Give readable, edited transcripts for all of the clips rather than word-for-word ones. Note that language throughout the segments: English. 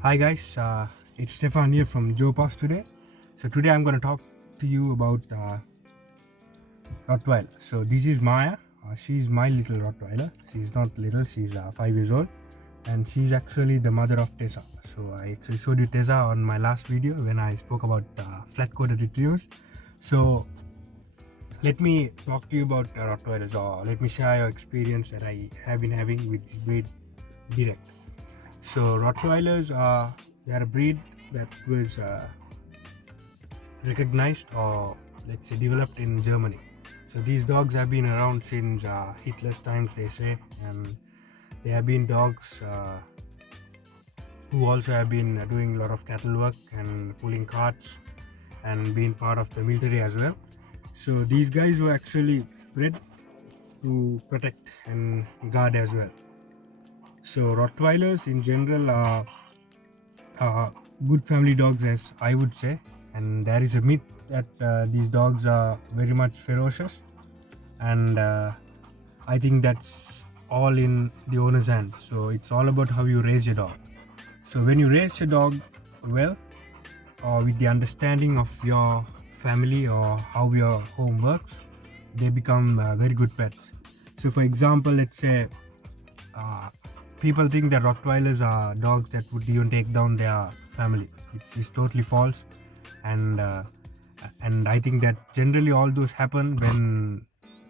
Hi guys, it's Stefan here from Joe Pass today. So today I'm going to talk to you about Rottweiler. So this is Maya. She's my little Rottweiler. She's not little. She's 5 years old, and she's actually the mother of Tessa. So I actually showed you Tessa on my last video when I spoke about flat-coated retrievers. So let me talk to you about Rottweilers, or let me share your experience that I have been having with this breed direct. So Rottweilers are they're a breed that was recognized, or let's say developed in Germany. So these dogs have been around since Hitler's times, they say, and they have been dogs who also have been doing a lot of cattle work and pulling carts and being part of the military as well. So these guys were actually bred to protect and guard as well. So Rottweilers in general are good family dogs, as I would say, and there is a myth that these dogs are very much ferocious, and I think that's all in the owner's hands. So it's all about how you raise your dog. So when you raise your dog well, or with the understanding of your family or how your home works, they become very good pets. So for example, let's say people think that Rottweilers are dogs that would even take down their family. It's totally false, and I think that generally all those happen when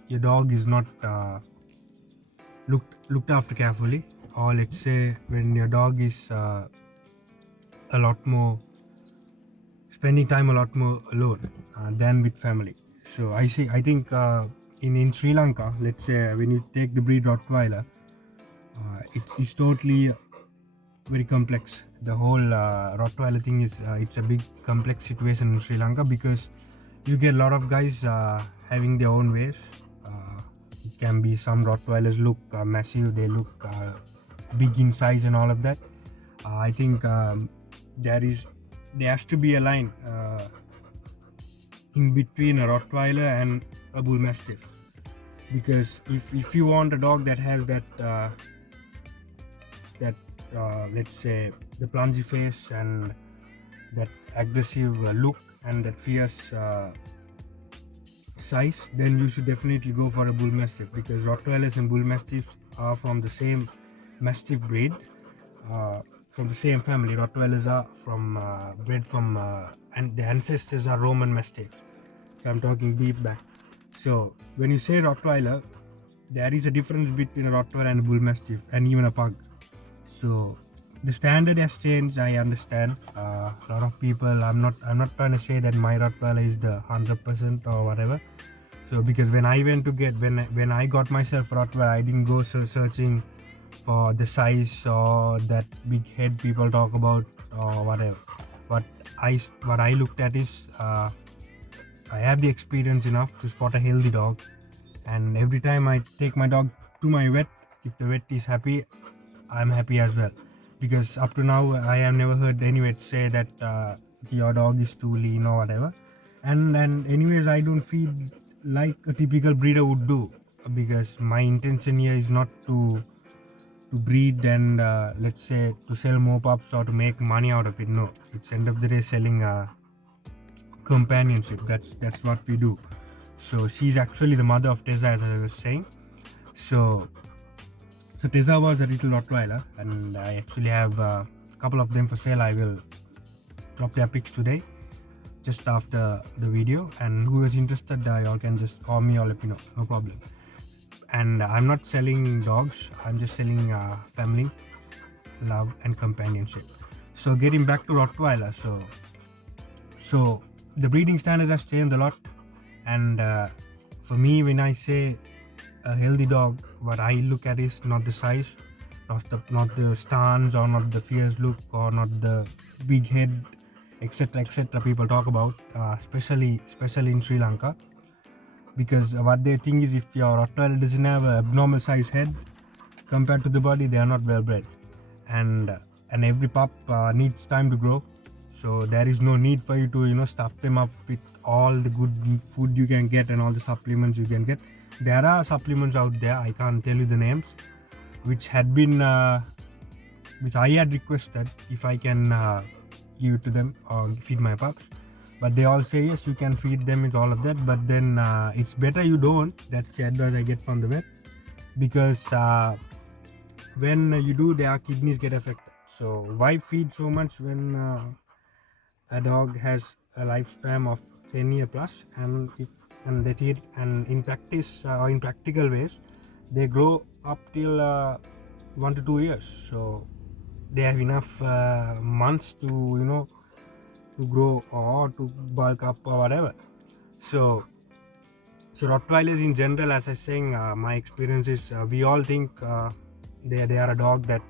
your dog is not looked after carefully, or let's say when your dog is a lot more spending time a lot more alone than with family. So I think in Sri Lanka, let's say when you take the breed Rottweiler, it's totally very complex. The whole Rottweiler thing is it's a big complex situation in Sri Lanka, because you get a lot of guys having their own ways. It can be some Rottweilers look massive, they look big in size and all of that. I think there has to be a line in between a Rottweiler and a Bull Mastiff, because if you want a dog that has that let's say the plungy face and that aggressive look and that fierce size, then you should definitely go for a Bull Mastiff, because Rottweilers and Bull Mastiffs are from the same Mastiff breed, from the same family. Rottweilers are from bred from and the ancestors are Roman Mastiffs. So I'm talking deep back. So when you say Rottweiler, there is a difference between a Rottweiler and a Bull Mastiff, and even a pug. So the standard has changed, I understand. A lot of people, I'm not trying to say that my Rottweiler is the 100% or whatever. So because when I went to get when I got myself Rottweiler, I didn't go searching for the size or that big head people talk about or whatever. What I looked at is I have the experience enough to spot a healthy dog, and every time I take my dog to my vet, if the vet is happy, I'm happy as well. Because up to now I have never heard any vet say that your dog is too lean or whatever. And anyways, I don't feel like a typical breeder would do, because my intention here is not to breed and let's say to sell more pups or to make money out of it. No, it's end of the day selling companionship. That's what we do. So she's actually the mother of Tessa, as I was saying. So Tessa was a little Rottweiler, and I actually have a couple of them for sale. I will drop their pics today, just after the video, and who is interested, y'all can just call me or let me know, no problem. And I'm not selling dogs, I'm just selling family, love and companionship. So getting back to Rottweiler, so the breeding standard has changed a lot, and for me, when I say a healthy dog, what I look at is not the size, not the stance, or not the fierce look, or not the big head, etc. People talk about, especially in Sri Lanka, because what they think is if your Rottweiler doesn't have an abnormal size head compared to the body, they are not well bred, and every pup needs time to grow. So there is no need for you to stuff them up with all the good food you can get and all the supplements you can get. There are supplements out there, I can't tell you the names, which had been which I had requested if I can give it to them or feed my pups. But they all say yes, you can feed them with all of that. But then it's better you don't. That's the advice I get from the vet, because when you do, their kidneys get affected. So why feed so much when a dog has a lifespan of 10 year plus, and if and that it and in practice or in practical ways, they grow up till 1 to 2 years. So they have enough months to to grow or to bulk up or whatever. So Rottweilers in general, as I was saying, my experience is we all think they are a dog that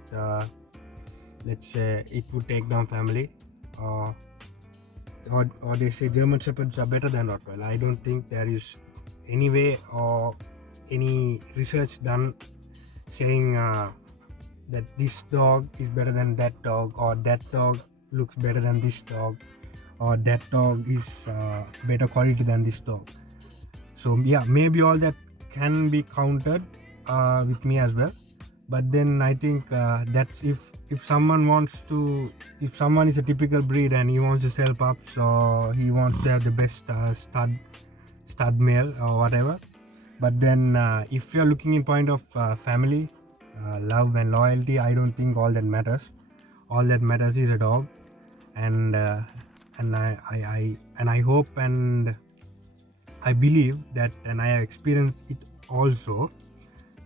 let's say it would take down family, or they say German Shepherds are better than Rottweiler. I don't think there is any way or any research done saying that this dog is better than that dog, or that dog looks better than this dog, or that dog is better quality than this dog. So yeah, maybe all that can be counted with me as well. But then I think that's if someone is a typical breed and he wants to sell pups, or he wants to have the best stud male or whatever. But then if you're looking in point of family, love and loyalty, I don't think all that matters. All that matters is a dog, and I hope and I believe that, and I have experienced it also,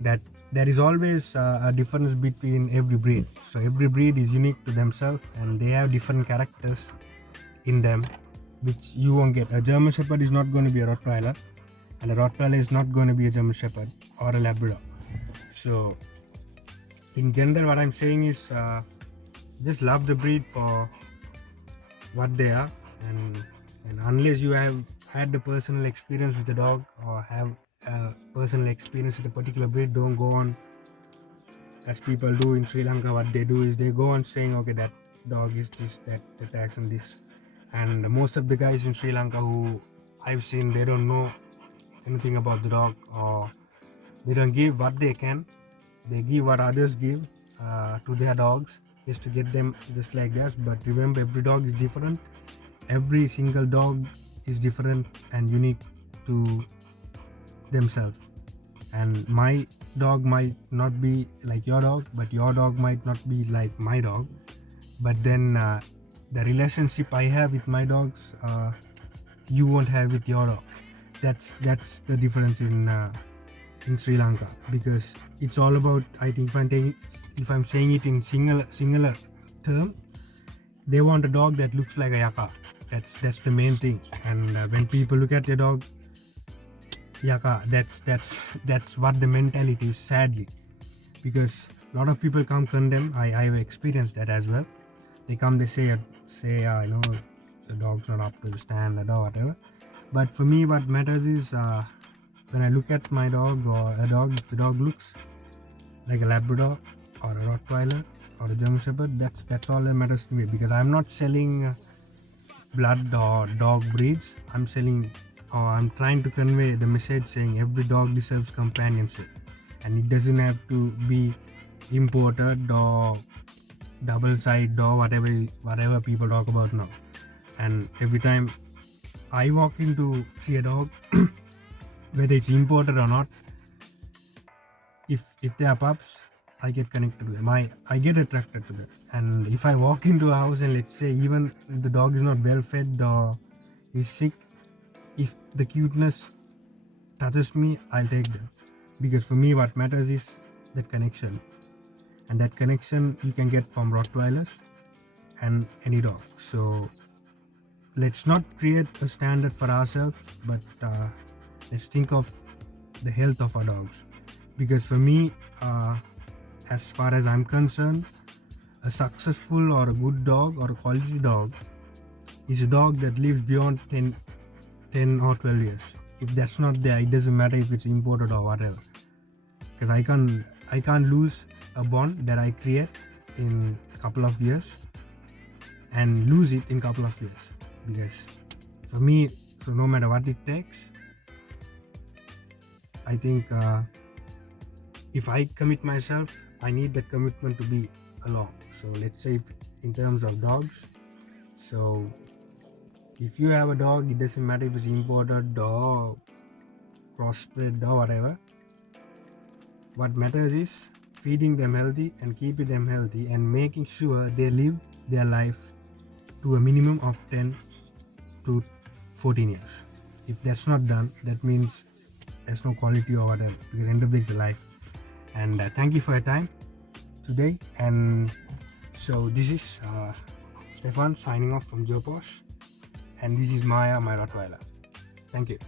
that there is always a difference between every breed. So every breed is unique to themselves, and they have different characters in them, which you won't get. A German Shepherd is not going to be a Rottweiler, and a Rottweiler is not going to be a German Shepherd or a Labrador. So in general, what I'm saying is just love the breed for what they are, and unless you have had the personal experience with the dog, or have a personal experience with a particular breed, don't go on, as people do in Sri Lanka. What they do is they go on saying, okay, that dog is this, that attacks and this. And most of the guys in Sri Lanka who I've seen, they don't know anything about the dog, or they don't give what they can. They give what others give to their dogs, just to get them just like this. But remember, every dog is different. Every single dog is different and unique to themselves. And my dog might not be like your dog, but your dog might not be like my dog. But then the relationship I have with my dogs, you won't have with your dog. That's the difference in Sri Lanka, because it's all about, I think, if I'm saying it in singular term, they want a dog that looks like a yaka. That's the main thing. And when people look at their dog, yaka, that's what the mentality is, sadly, because a lot of people come condemn. I've experienced that as well. They come, they say the dog's not up to the standard or whatever. But for me, what matters is when I look at my dog or a dog, if the dog looks like a Labrador or a Rottweiler or a German Shepherd, that's all that matters to me, because I'm not selling blood or dog breeds. I'm trying to convey the message saying every dog deserves companionship, and it doesn't have to be imported or double-sided or whatever people talk about now. And every time I walk in to see a dog, whether it's imported or not, if they are pups, I get connected to them. I get attracted to them. And if I walk into a house and let's say even the dog is not well fed or is sick, if the cuteness touches me, I'll take them. Because for me, what matters is that connection. And that connection you can get from Rottweilers and any dog. So let's not create a standard for ourselves, but let's think of the health of our dogs. Because for me, as far as I'm concerned, a successful or a good dog or a quality dog is a dog that lives beyond 10 or 12 years. If that's not there, it doesn't matter if it's imported or whatever. Because I can't lose a bond that I create in a couple of years and lose it in a couple of years. Because for me, so no matter what it takes, I think if I commit myself, I need that commitment to be along. So let's say in terms of dogs, so if you have a dog, it doesn't matter if it's imported or crossbred or whatever. What matters is feeding them healthy and keeping them healthy and making sure they live their life to a minimum of 10 to 14 years. If that's not done, that means there's no quality or whatever, because at the end of the day it's a life. And thank you for your time today. And so this is Stefan signing off from Joe Posh, and this is Maya, my Rottweiler. Thank you.